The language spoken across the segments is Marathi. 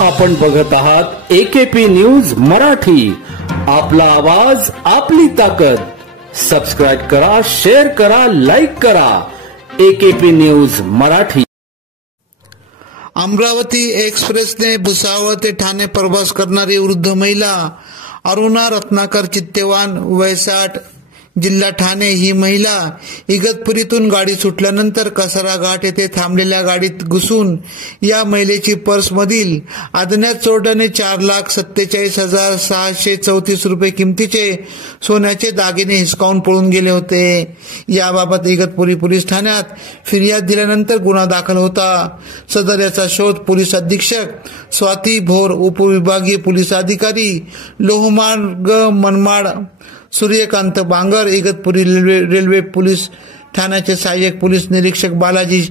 आपण बघत आहात एकेपी न्यूज मराठी। आपला आवाज आपली ताकद। सबस्क्राइब करा, शेअर करा, लाईक करा। AKP news Marathi. अमरावती एक्सप्रेसने भुसावळ ते ठाणे प्रवास करणारी वृद्ध महिला अरुणा रत्नाकर चित्तेवान वय 60 जिल्हा ठाणे ही महिला इगतपुरीतून गाडी सुटल्यानंतर कसारा घाट येथे थांबलेल्या गाडीत घुसून या महिलेची पर्समधील अज्ञात चोरट्याने 4,47,634 रुपये किमतीचे सोन्याचे दागिने हिसकावून पळून गेले होते। याबाबत इगतपुरी पोलीस ठाण्यात फिर्याद दिल्यानंतर गुन्हा दाखल होता। सदर याचा शोध पोलीस अधीक्षक स्वाती भोर, उपविभागीय पोलीस अधिकारी लोहमार्ग मनमाड सूर्यकांत बांगर, इगतपुरी रेल्वे पोलीस ठाण्याचे सहाय्यक पोलीस निरीक्षक बालाजी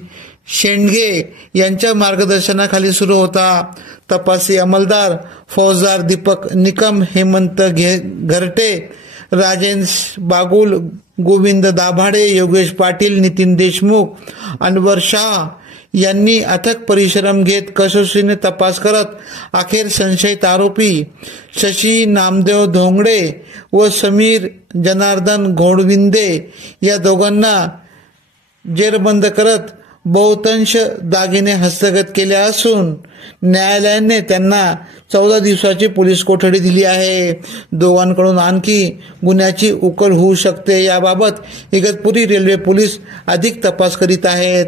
शेंडगे यांच्या मार्गदर्शनाखाली सुरू होता। तपासी अंमलदार फौजदार दीपक निकम, हेमंत घरटे, राजेश बागुल, गोविंद दाभाडे, योगेश पाटील, नितीन देशमुख, अनवर शाह यांनी अथक परिश्रम घेत कसोशीने तपास करत अखेर संशयित आरोपी शशी नामदेव धोंगडे व समीर जनार्दन घोडविंदे या दोघांना जेरबंद करत बहुतांश दागिने हस्तगत केले असून न्यायालयाने त्यांना 14 दिवसाची पोलीस कोठडी दिली आहे। दोघांकडून आणखी गुन्ह्याची उकल होऊ शकते। याबाबत इगतपुरी रेल्वे पोलीस अधिक तपास करीत आहेत।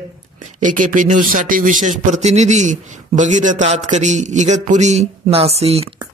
एकेपी न्यूज साठी विशेष प्रतिनिधी भगीरथ आतकरी, इगतपुरी, नाशिक।